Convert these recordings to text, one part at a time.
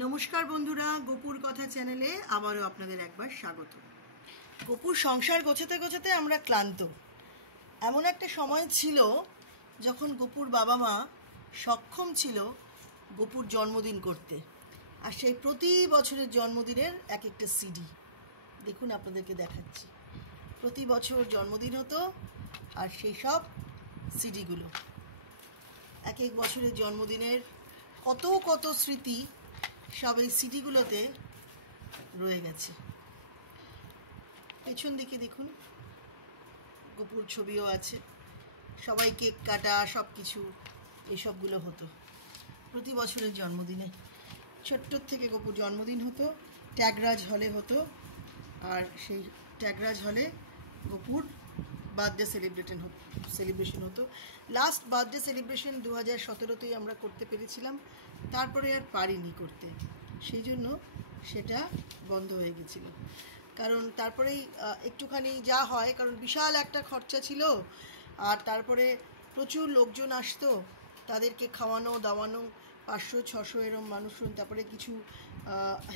নমস্কার বন্ধুরা, গোপুর কথা চ্যানেলে আবারও আপনাদের একবার স্বাগত। গোপুর সংসার গোছাতে গোছাতে আমরা ক্লান্ত। এমন একটা সময় ছিল যখন গোপুর বাবা মা সক্ষম ছিল গোপুর জন্মদিন করতে, আর সেই প্রতি বছরের জন্মদিনের এক একটা সিডি দেখুন, আপনাদেরকে দেখাচ্ছি। প্রতি বছর জন্মদিন হতো, আর সেই সব সিডিগুলো এক এক বছরের জন্মদিনের কত কত স্মৃতি সব এই সিডিগুলোতে রয়ে গেছে। পেছন দিকে দেখুন, গোপুর ছবিও আছে। সবাই কেক কাটা, সব কিছু এইসবগুলো হতো প্রতি বছরের জন্মদিনে। ছোট্টর থেকে গোপুর জন্মদিন হতো, ট্যাগরাজ হলে হতো, আর সেই ট্যাগরাজ হলে গোপুর বার্থডে সেলিব্রেশন হতো। লাস্ট বার্থডে সেলিব্রেশন 2017-তেই আমরা করতে পেরেছিলাম, তারপরে আর পারিনি করতে, সেই জন্য সেটা বন্ধ হয়ে গেছিল। কারণ তারপরেই একটুখানি যা হয়, কারণ বিশাল একটা খরচা ছিল, আর তারপরে প্রচুর লোকজন আসতো, তাদেরকে খাওয়ানো দাওয়ানো, 500-600 এরম মানুষজন, তারপরে কিছু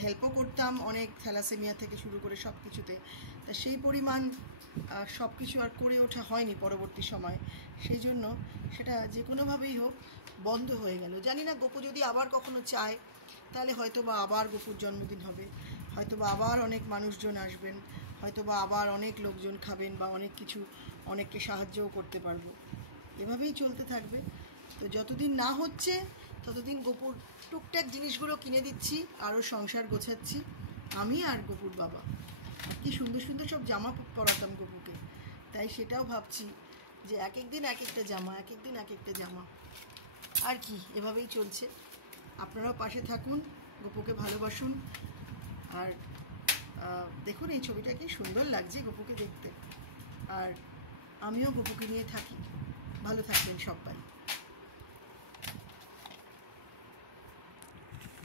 হেল্পও করতাম অনেক, থ্যালাসেমিয়া থেকে শুরু করে সব কিছুতে। তা সেই পরিমাণ সব কিছু আর করে ওঠা হয়নি পরবর্তী সময়, সেই জন্য সেটা যে কোনোভাবেই হোক বন্ধ হয়ে গেল। জানি না গোপু যদি আবার কখনো চায়, তাহলে হয়তো বা আবার গোপুর জন্মদিন হবে, হয়তো বা আবার অনেক মানুষজন আসবেন, হয়তো বা আবার অনেক লোকজন খাবেন, বা অনেক কিছু অনেককে সাহায্যও করতে পারবো। এভাবেই চলতে থাকবে। তো যতদিন না হচ্ছে ততদিন গোপুর টুকটাক জিনিসগুলো কিনে দিচ্ছি, আরও সংসার গোছাচ্ছি আমি আর গোপুর বাবা। কি সুন্দর সুন্দর সব জামা পরাতাম গোপুকে, তাই সেটাও ভাবছি যে এক একদিন এক একটা জামা, এক একদিন এক একটা জামা। আর কি, এভাবেই চলছে। আপনারাও পাশে থাকুন, গোপুকে ভালোবাসুন। আর দেখুন এই ছবিটা কি সুন্দর লাগছে গোপুকে দেখতে, আর আমিও গোপুকে নিয়ে থাকি। ভালো থাকবেন সবাই।